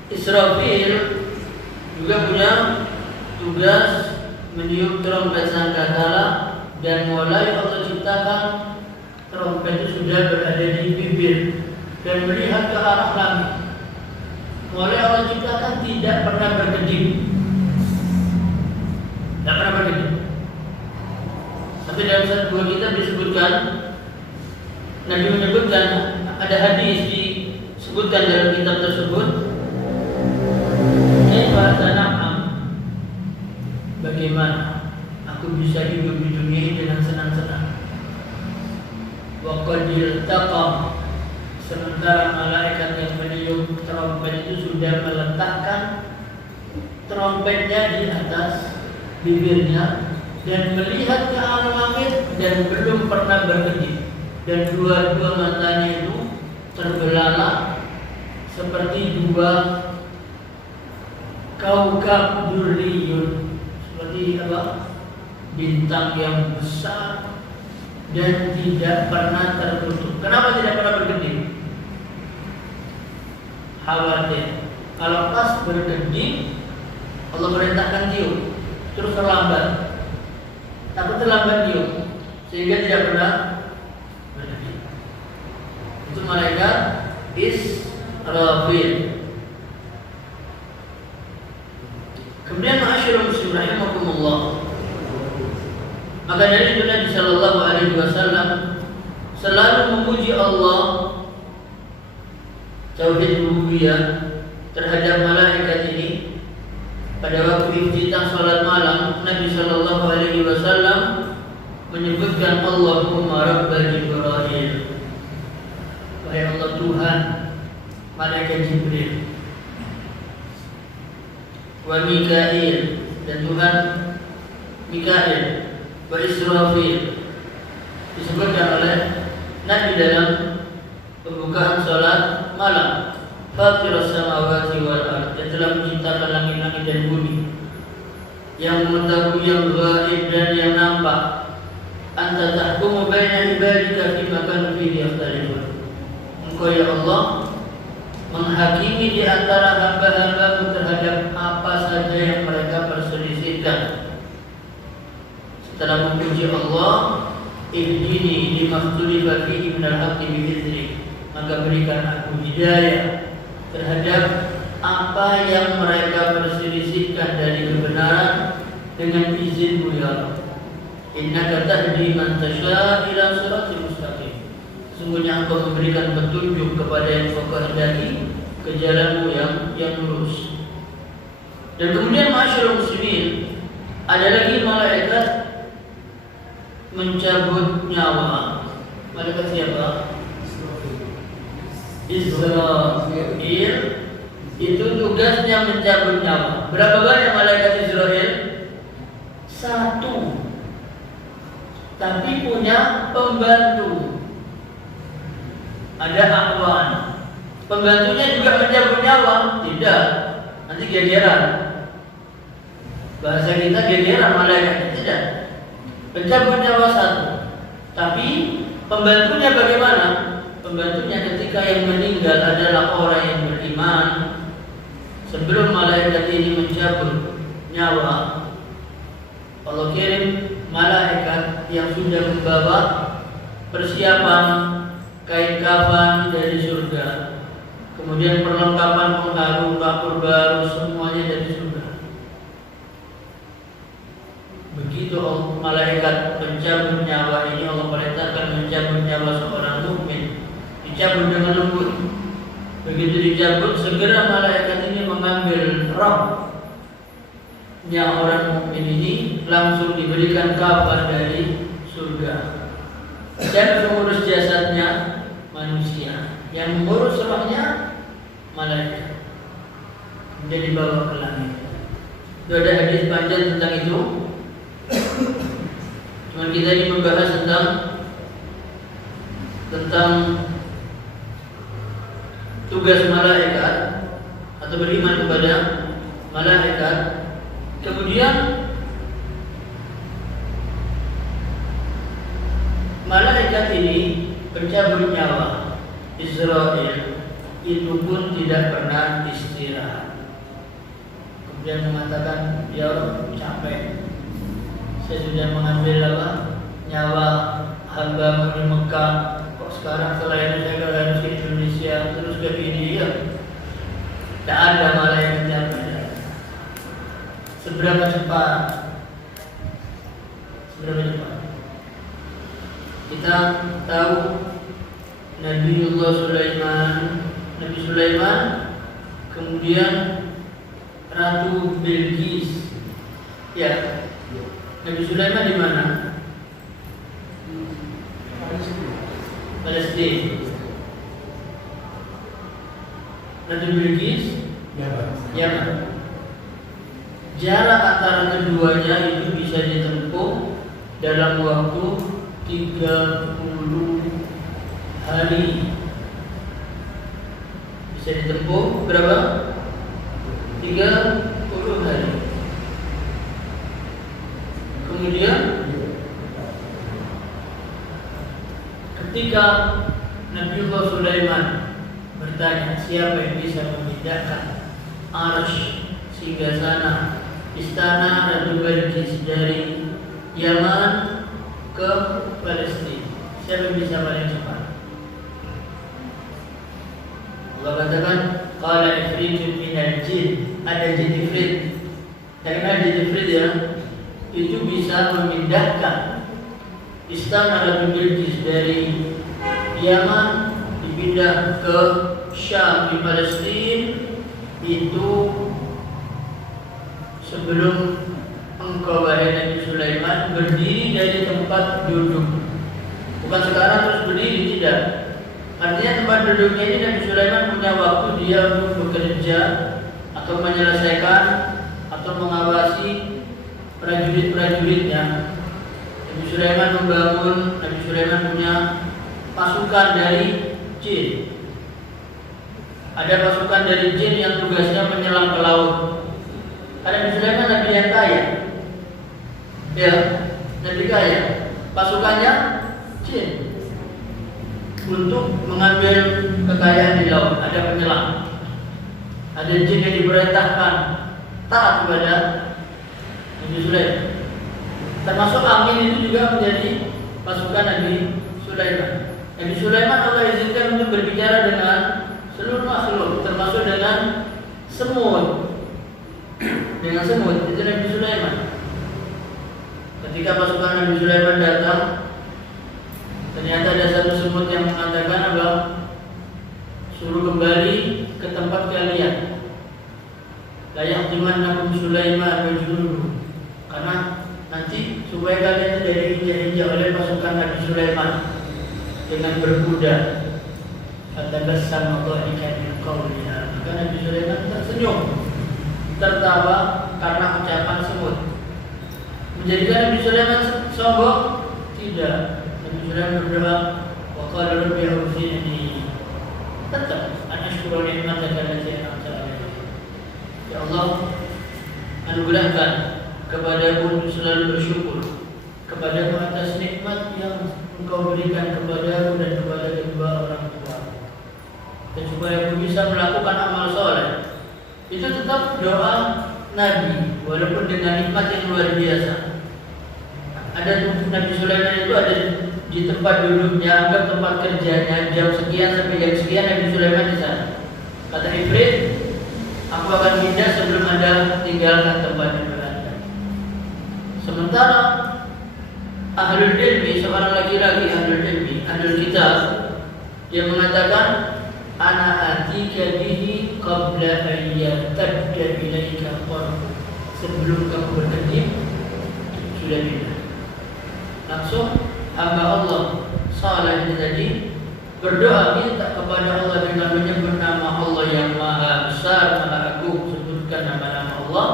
Israfil juga punya tugas meniup trompet sangkakala, dan mulai Allah ciptakan trompet itu sudah berada di bibir dan melihat ke arah langit. Mulai Allah ciptakan tidak pernah berkedip, tidak pernah berkedip. Tapi dalam satu buah kitab disebutkan, Nabi menyebutkan, ada hadis disebutkan dalam kitab tersebut, bagaimana aku bisa hidup di dunia ini dengan senang-senang. Wa qad iltaqam, sementara malaikat yang meniup trompet itu sudah meletakkan trompetnya di atas bibirnya dan melihat ke arah langit dan belum pernah berkedip, dan dua-dua matanya itu terbelalak seperti dua kaukab durriyun, seperti apa? Bintang yang besar dan tidak pernah tertutup. Kenapa tidak pernah berkedip? Khawatir kalau pas berkedip Allah perintahkan tiup, terus terlambat, takut terlambat tiup sehingga tidak pernah berkedip. Itu malaikat Israfil. Kemudian ma'asyiral muslimin rahimakumullah, maka dari itu Nabi sallallahu alaihi wasallam selalu memuji Allah tauhid rububiyah terhadap malaikat ini. Pada waktu iftitah salat malam, Nabi sallallahu alaihi wasallam menyebutkan Allahumma rabb Jibril, wahai Allah Tuhan malaikat Jibril, wa Mikail, dan Tuhan Mikail, wa Israfil. Disebutkan oleh Nabi dalam pembukaan salat malam, Fatirus samawati wal ardh, yang telah menciptakan langit-langit dan bumi, yang mengetahui yang gaib dan yang nampak. Anta tahkumu baina ibadika fima kanu fihi yakhtalifun. Engkau ya Allah menghakimi di antara hamba-hambamu terhadap apa saja yang mereka perselisihkan. Setelah memuji Allah, ihdini lima ikhtalafa fihi minal haqqi bi'idhnik, maka berikan aku hidayah terhadap apa yang mereka perselisihkan dari kebenaran dengan izin-Mu ya Allah. Innaka tahdi man tasha' ila siratal mustaqim. Sungguhnya Engkau memberikan petunjuk kepada yang Kau kehendaki ke jalan-Mu yang lurus. Dan kemudian ma'asyiral muslimin, ada lagi malaikat mencabut nyawa. Malaikat siapa? Israfil. Itu tugasnya mencabut nyawa. Berapa banyak malaikat Israfil? Satu. Tapi punya pembantu. Ada akhwan. Pembantunya juga mencabut nyawa? Tidak. Nanti gegeran. Bahasa kita gegeran malaikat. Tidak. Pencabut nyawa satu. Tapi pembantunya bagaimana? Pembantunya ketika yang meninggal adalah orang yang beriman. Sebelum malaikat ini mencabut nyawa, Allah kirim malaikat yang sudah membawa persiapan kain kafan dari surga, kemudian perlengkapan pengharum, kapur baru, semuanya dari surga. begitu malaikat mencabut nyawa ini, Allah perintahkan mencabut nyawa seorang mukmin, dicabut dengan lembut. Begitu dicabut, segera malaikat ini mengambil rohnya orang mukmin ini, langsung diberikan kabar dari surga. Dan mengurus jasadnya manusia, yang mengurus rohnya malaikat. Kemudian dibawa ke langit. Itu ada hadis panjang tentang itu. Cuma kita ini membahas tentang tugas malaikat atau beriman kepada malaikat. Kemudian malaikat ini pencabut nyawa Israel itu pun tidak pernah istirahat. Kemudian mengatakan, ya Allah, capek, saya sudah mengambil nyawa hamba di Mekah, kok sekarang setelah itu saya harus ke Indonesia, terus ke India. Tak ada malaikat yang ada. Seberapa cepat kita tahu Nabi Sulaiman, kemudian Ratu Bilqis. Ya, Nabi Sulaiman di mana? Palestina. Ratu Bilqis Yaman. Jarak antara keduanya itu bisa ditempuh dalam waktu 30 hari. Bisa ditempuh berapa? 30 hari. Kemudian ketika Nabiullah Sulaiman bertanya, siapa yang bisa memindahkan arsy singgasana istana Ratu Bilqis dari Yaman ke Palestina? Siapa yang bisa paling cepat? Allah katakan, qala ifritun minal jin, ada jin ifrit. Karena jin ifrit ya, itu bisa memindahkan istana Ratu Bilqis dari Yaman dipindah ke Syam di Palestina. Itu sebelum engkau wahai Nabi Sulaiman berdiri dari tempat duduk. Bukan sekarang terus berdiri, tidak. Artinya tempat duduknya ini Nabi Sulaiman punya waktu dia untuk bekerja atau menyelesaikan atau mengawasi prajurit-prajuritnya. Nabi Sulaiman Nabi Sulaiman punya pasukan dari jin. Ada pasukan dari jin yang tugasnya menyelam ke laut. Karena Nabi Sulaiman Nabi yang kaya. Ya, Nabi kaya. Pasukannya jin untuk mengambil kekayaan di laut. Ada penyelam, ada jin yang diperintahkan taat kepada Nabi Sulaiman. Termasuk angin itu juga menjadi pasukan Nabi Sulaiman. Nabi Sulaiman Allah izinkan untuk berbicara dengan seluruh makhluk, termasuk dengan semut. Dengan semut itu Nabi Sulaiman. Ketika pasukan Nabi Sulaiman datang, ternyata ada satu semut yang mengatakan apa? Suruh kembali ke tempat kalian. La yahtimannakum Sulaiman wa junuduhu. Karena nanti supaya kalian tidak diinjak-injak oleh pasukan Nabi Sulaiman dengan berkuda. Fatabassama dhahikan min qawliha. Maka Nabi Sulaiman tersenyum, tertawa karena ucapan semut. Menjadikan Nabi Sulaiman sombong? Tidak. Nabi Sulaiman berdoa, wa qala rabbi awzi'ni tetap an ashkura ni'mataka allati an'amta 'alayya. Ya Allah, anugerahkan kepadaku untuk selalu bersyukur kepadamu atas nikmat yang Engkau berikan kepadaku dan kepada kedua orang tua. Dan supaya aku bisa melakukan amal soleh. Itu tetap doa Nabi, walaupun dengan nikmat yang luar biasa. Ada Nabi Sulaiman itu ada di tempat duduknya, anggap tempat kerjanya, jam sekian sampai jam sekian Nabi Sulaiman di sana. Kata Ifrit, aku akan pindah sebelum Anda tinggalkan tempat duduk Anda. Sementara ahlul ilmi, seorang laki-laki ahlul ilmi, ahlul kitab, dia mengatakan ana atika bihi qabla an yartadda ilaika qarbu. Sebelum kamu berkedip sudah pindah. Langsung hamba Allah Saleh tadi berdoa minta kepada Allah dengan menyebut nama Allah yang maha besar, maha agung. Sebutkan nama-nama Allah.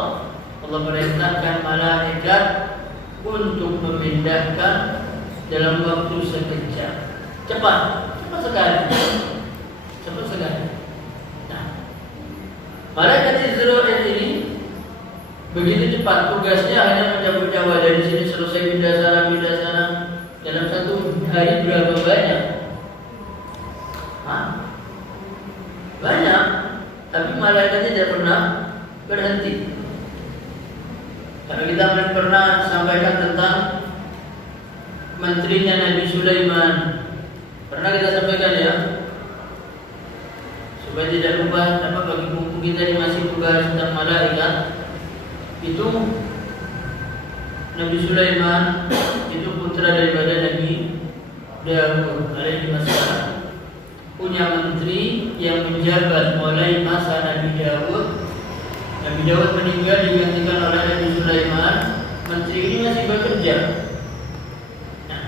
Allah perintahkan malaikat untuk memindahkan dalam waktu sekejap. Cepat sekali. Nah, malaikat Israil ini begitu cepat, tugasnya hanya mencabut nyawa. Dari sini selesai pindah sana. Dalam satu hari berapa banyak? Banyak, tapi malaikatnya tidak pernah berhenti. Kalau kita pernah sampaikan tentang menterinya Nabi Sulaiman, pernah kita sampaikan ya, supaya tidak lupa. Dapat bagi buku kita ini masih tugas tentang malaikat. Itu Nabi Sulaiman itu putra daripada Nabi Daud alaihi wassalam, punya menteri yang menjabat mulai masa Nabi Daud. Nabi Daud meninggal digantikan oleh Nabi Sulaiman. Menteri ini masih bekerja. Nah,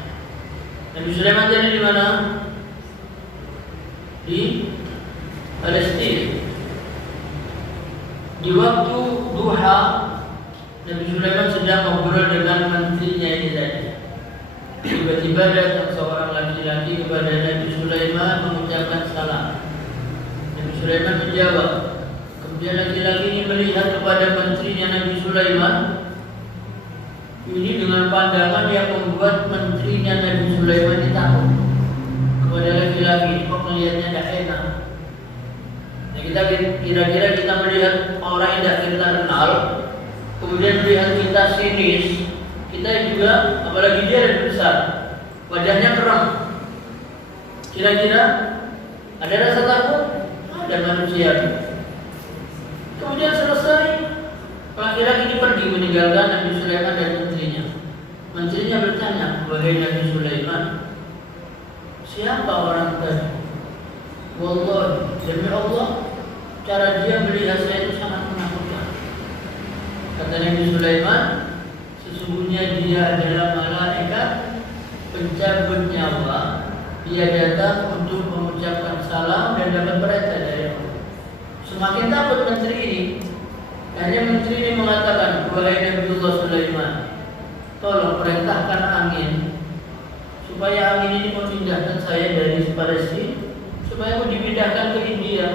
Nabi Sulaiman jadi di mana? Di Palestina. Di waktu duha, Nabi Sulaiman sedang ngobrol dengan menterinya ini tadi. Tiba-tiba datang seorang laki-laki kepada Nabi Sulaiman mengucapkan salam. Nabi Sulaiman menjawab. Kemudian laki-laki ini melihat kepada menterinya Nabi Sulaiman. Ini dengan pandangan yang membuat menterinya Nabi Sulaiman takut. Kepada laki-laki ini kok melihatnya tidak enak. Nah, kita kira-kira kita melihat orang yang tidak kita kenal, kemudian melihat kita sinis, kita juga, apalagi dia lebih besar, wajahnya keram. Kira-kira ada rasa takut? Ada manusia. Kemudian selesai, laki-laki ini pergi meninggalkan Nabi Sulaiman dan menterinya. Menterinya bertanya, wahai Nabi Sulaiman, siapa orang tadi? Wallahi, demi Allah, cara dia melihat saya itu sangat menakutkan. Kata Nabi Sulaiman, sesungguhnya dia adalah malaikat pencabut nyawa. Dia datang untuk mengucapkan salam dan dapat perintah dari Allah. Semakin takut menteri ini. Hanya menteri ini mengatakan, wahai Nabiullah Sulaiman, tolong perintahkan angin supaya angin ini memindahkan saya dari Palestina, supaya aku dipindahkan ke India.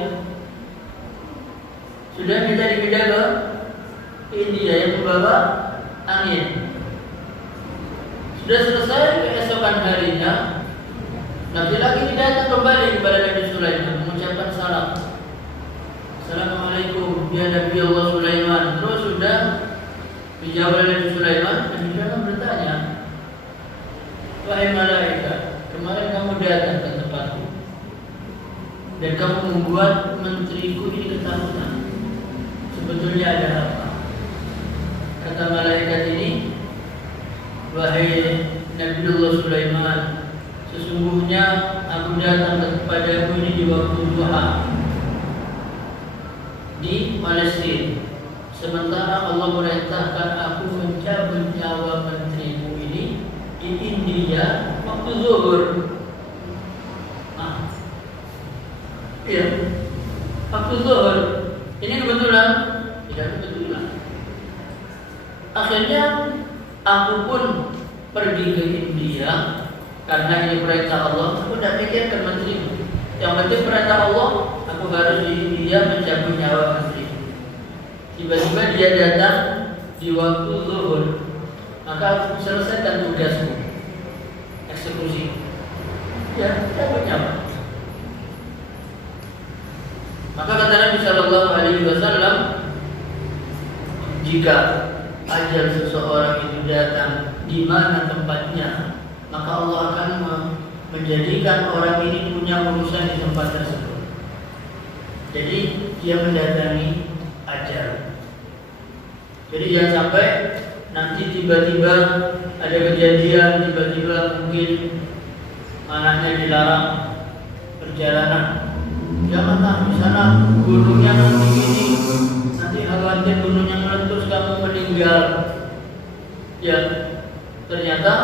Sudah minta dipindah ke India yang membawa angin. Sudah selesai, keesokan harinya laki-laki ini datang kembali kepada Nabi Sulaiman mengucapkan salam. Assalamualaikum ya Nabi Allah Sulaiman. Terus sudah dijawab oleh Nabi Sulaiman. Nabi Sulaiman bertanya, wahai malaikat, kemarin kamu datang ke tempatku dan kamu membuat menteriku ini ketakutan. Sebetulnya ada apa? Kata malaikat ini, wahai Nabi Allah Sulaiman, sesungguhnya aku datang kepadamu ini di waktu duha di Palestina. Sementara Allah merintahkan aku mencabut nyawa menterimu ini di India waktu zuhur. Iya, waktu zuhur. Ini kebetulan? Tidak kebetulan. Akhirnya aku pun pergi ke India karena ini perintah Allah. Aku tidak pikirkan menterimu. Yang penting perintah Allah, aku harus di India mencabut nyawa menteri. Tiba-tiba dia datang di waktu zuhur, maka aku selesaikan tugasku, eksekusi. Ya, cabut nyawa. Maka kata Nabi Sallallahu Alaihi Wasallam, jika ajal seseorang itu datang di mana tempatnya, maka Allah akan menjadikan orang ini punya urusan di tempat tersebut. Jadi dia mendatangi ajal. Jadi jangan sampai nanti tiba-tiba ada kejadian tiba-tiba mungkin anaknya dilarang perjalanan. Jangan di sana gunungnya begini, nanti khawatir gunungnya meletus kamu meninggal. Ya, ternyata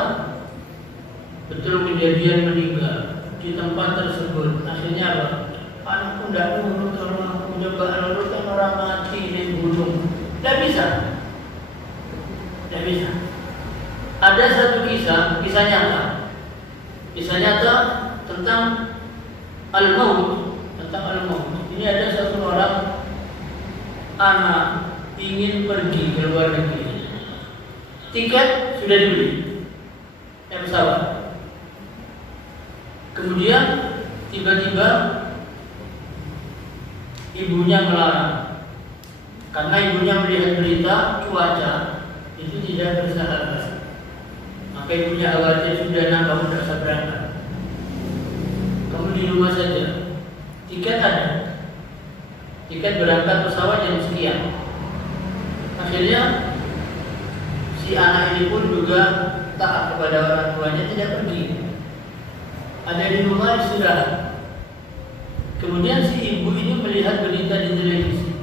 betul kejadian meninggal di tempat tersebut. Akhirnya apa? Anakku tidak nurut, kalau aku coba nurut kan orang mati di gunung. Tidak bisa. Ada satu kisah nyata. Kisah nyata tentang al-maut. Ini ada satu orang anak ingin pergi ke luar negeri. Tiket sudah dibeli, pesawat. Kemudian tiba-tiba ibunya melarang karena ibunya melihat berita cuaca itu tidak bersahabat. Maka ibunya khawatir, sudah nak, kamu tidak usah berangkat, kamu di rumah saja. Tiket ada, tiket berangkat pesawat jam sekian. Akhirnya si anak ini pun juga taat kepada orang tuanya, tidak pergi, ada di rumah istirahat. Kemudian si ibu ini melihat berita di televisi,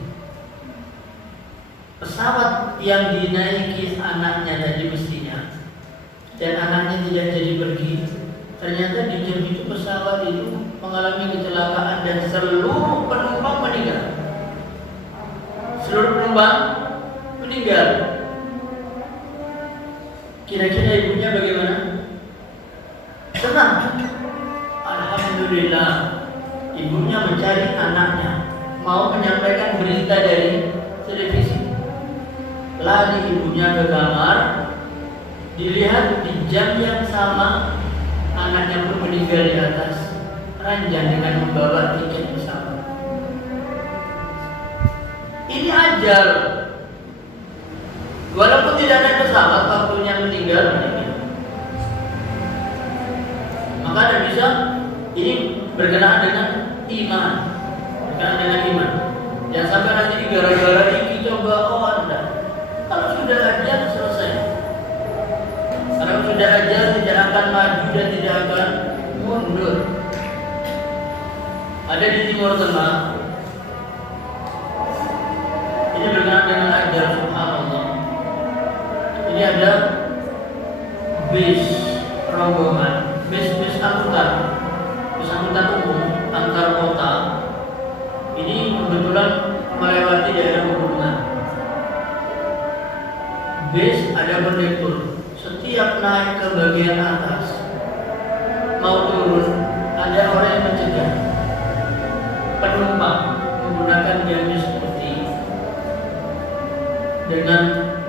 pesawat yang dinaiki anaknya tadi mestinya, dan anaknya tidak jadi pergi. Ternyata di jam itu pesawat itu mengalami kecelakaan dan seluruh penumpang meninggal. Kira-kira ibunya bagaimana? Senang. Alhamdulillah, ibunya mencari anaknya, mau menyampaikan berita dari televisi. Lari ibunya ke kamar, dilihat di jam yang sama anaknya pun meninggal di atas ranjang dengan membawa tiket pesawat. Ini ajal. Walaupun tidak naik pesawat, waktunya meninggal. Maka ada bisa ini berkenaan dengan iman. Jangan sampai nanti gara-gara ini coba Anda. Kalau sudah ajal selesai. Kalau sudah ajal tidak akan maju dan tidak akan mundur. Ada di Timur Tengah. Ini berkenaan dengan ajal, subhanallah. Ini ada bis rombongan, bis angkutan umum antar kota. Ini kebetulan melewati daerah pegunungan. Bis ada kondektur. Setiap naik ke bagian atas mau turun, ada orang yang mencegah penumpang menggunakan gamis putih dengan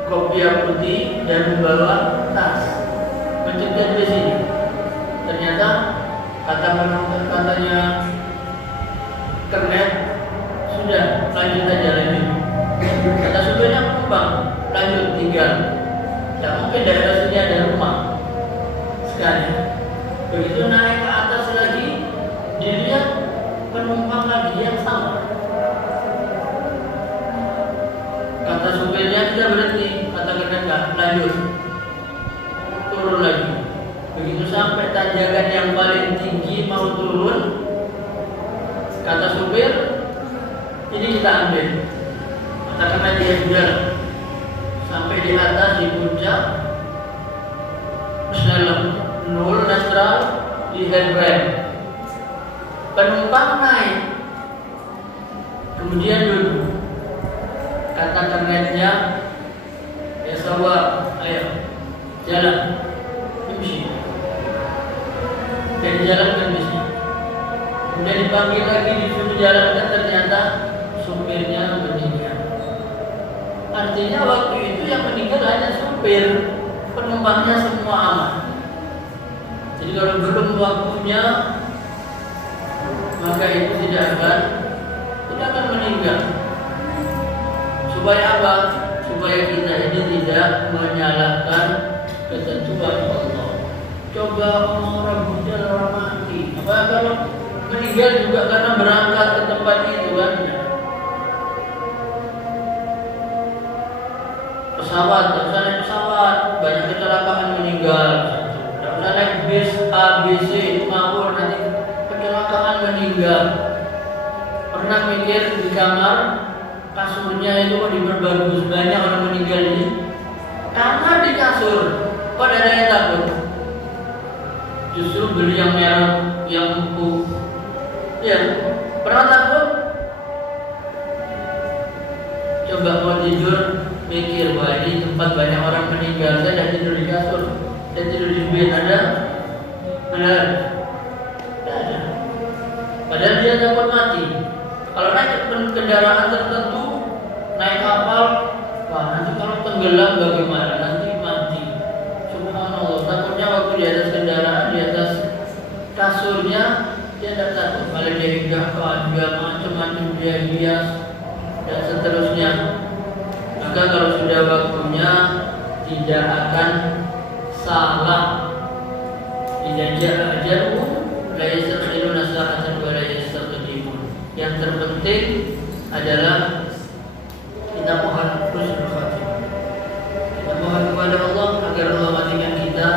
kopiah putih dan membawa tas, mencegah di sini. Ternyata katanya kernet, sudah lanjut aja. Kata supirnya, penumpang lanjut, tinggal. Tidak mungkin daerah sini ada rumah sekali. Begitu naik ke atas lagi, dilihat penumpang lagi yang sama. Kata supirnya, tidak berhenti. Kata kernet, lanjut, turun lagi. Begitu sampai tanjakan yang paling tinggi mau turun, kata supir, ini kita ambil. Kata kernet, dia sudah sampai di atas, di puncak, nol natural di handbrake. Penumpang naik, kemudian duduk. Kata kernetnya, ya sawa, ayo jalan, mimpi. Dan jalankan bisnya. Kemudian dipanggil lagi, disuruh jalankan, ternyata supirnya meninggal. Artinya waktu itu yang meninggal hanya supir, penumpangnya semua aman. Jadi kalau belum waktunya, maka itu tidak akan meninggal. Supaya apa? Supaya kita ini tidak menyalahkan ketentuan Allah. Coba orang buddha, orang mati. Apa kalau meninggal juga karena berangkat ke tempat itu kan? Pesawat, banyak kecelakaan meninggal. meninggal. Tidak usah naik bis ABC itu ngawur nanti kecelakaan meninggal. Pernah mikir di kamar kasurnya itu kok diperbagus, banyak orang meninggal ini. Kamar di kasur, kok ada yang takut? Justru beli yang merah, yang empuk. Ya, pernah takut? Coba mau tidur, mikir, wah ini tempat banyak orang meninggal, saya dah tidur di kasur, saya tidur di bed, ada? Ada? Tidak ada. Padahal dia takut mati. Kalau naik kendaraan tertentu, naik kapal, wah nanti kalau tenggelam bagaimana? Nanti mati. Subhanallah, takutnya waktu di atas kendaraan, di atas kasurnya, dia tidak takut. Malah dia hinggakan, dia macam-macam, dia hias, dan seterusnya. Maka kalau sudah waktunya, tidak akan salah. Tidak jauh, la yastakhiruna sa'atan wa la yastaqdimun. Yang terpenting adalah kita mohon husnul khatimah. Kita mohon kepada Allah agar Allah matikan kita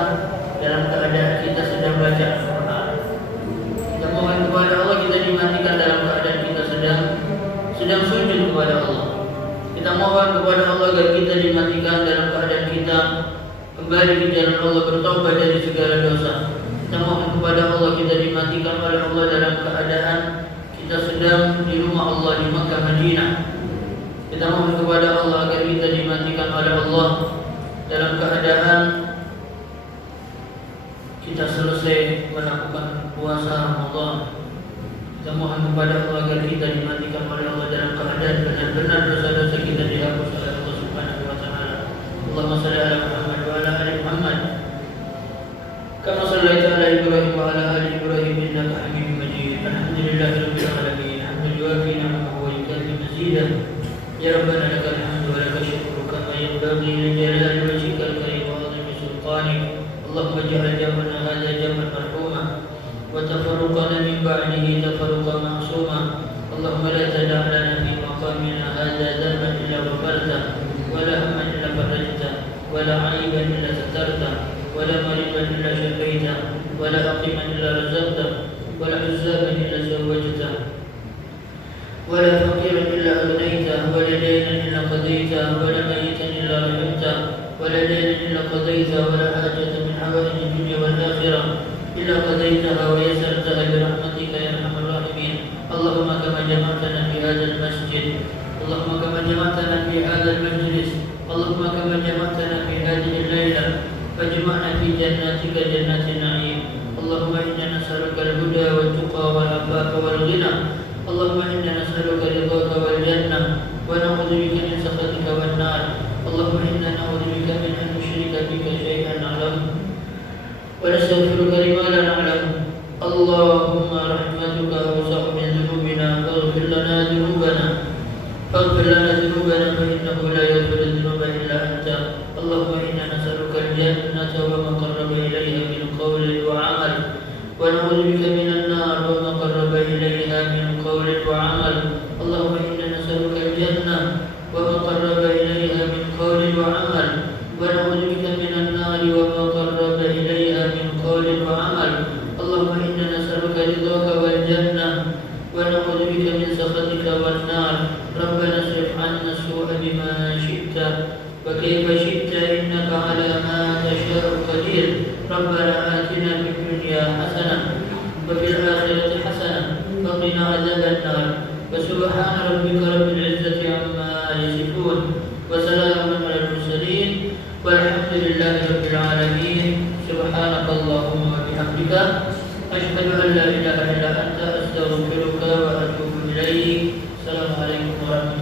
dalam keadaan kita sedang baca Al-Quran. Kita mohon kepada Allah kita dimatikan dalam keadaan kita sedang sujud kepada Allah. Kita mohon kepada Allah agar kita dimatikan dalam keadaan kita kembali ke jalan Allah, bertobat dari segala dosa. Kita mohon kepada Allah kita dimatikan oleh Allah dalam keadaan kita sedang di rumah Allah di Makkah Madinah. Kita mohon kepada Allah agar kita dimatikan oleh Allah dalam keadaan kita selesai melakukan puasa Ramadan. Kita mohon kepada Allah agar kita dimatikan oleh Allah dalam keadaan benar-benar dosa-dosa kita dihapus oleh Allah Subhanahu wa taala. Allahumma shalli ala Muhammad wa ala ali Muhammad. Kama shallaita ala Ibrahim wa ala ali Ibrahim innaka Hamidum Majid. Alhamdulillahi rabbil alamin. Hamdan yuwafi ni'amahu wa yukafi mazidah. Ya Rabbana lakal hamdu wa lakal syukru kama yanbaghi li jalali wajhikal karim wa 'azimi sultanik. Allahumma ij'al jam'ana hadha jam'an marhuma wa tafarruqana min ba'dihi tafarruqan ma'suma. Allahumma la tada' lana fi maqamina hadha dhanban illa ghafartah wa la hamman illa farajtah wa la 'aiban illa satartah wa la maridan illa shafaitah wa la haqiman illa razaqtah wa la huzzaban illa zawwajtah wa la faqiran illa aghnaytah wa la daynan illa qadaytah wa la mayitan illa rahimtah wa la daynan illa qadaytah wa la hajatan min hawaiji dunya wal akhirah illa qadaytaha wa yassartaha bi rahmatika ya arhamar rahimin. Allahumma kama jama'tana fi hadzal masjid, Allahumma kama jama'tana fi hadzal majlis, Allahumma kama jama'tana fi hadhihi al-lailah fajma'na fi jannatika jannatin na'im. Allahumma inna nas'aluka al-huda wat tuqa wal afafa wal ghina. Allahumma inna nas'aluka ridhaka wal jannah wa na'udzu bika min sakhatika wan nar. Allahumma inna na'udzu bika min an nusyrika bika shay'an na'lamu wa nastaghfiruka lima la na'lamu. Allahumma rahmatuka awsa'u min dhunubina faghfir lana dhunubana fa innahu la yaghfiru dhunuba illa anta. Allahumma inna nas'aluka al-jannata wa ma qarraba ilayha min qawlin wa 'amal wa na'udzu bika minan nar wa ma qarraba ilayha min qawlin wa 'amal. Allahumma inna nas'aluka al-jannah wa ma qarraba ilayha min qawlin wa 'amal wa na'udzu bika minan nar wa ma qarraba ilayha min qawlin wa 'amal. Allahumma inna nas'aluka ridhaka wal jannah wa na'udzu bika min sakhatika wan nar. Rabbana srif 'anna as-su'a bima syi'ta wa kayfa syi'ta innaka 'ala ma tasha'u qadir. Rabbana atina fid dunya hasanah wa fil akhirati hasanah wa qina 'adzaban nar. Wa subhana rabbika rabbil 'izzati 'amma yasifun wa salamun 'alal mursalin walhamdulillahi rabbil alamin. Subhanakallahumma wa bihamdika asyhadu an la ilaha illa anta astaghfiruka wa atubu ilaik. Assalamualaikum warahmatullahi wabarakatuh.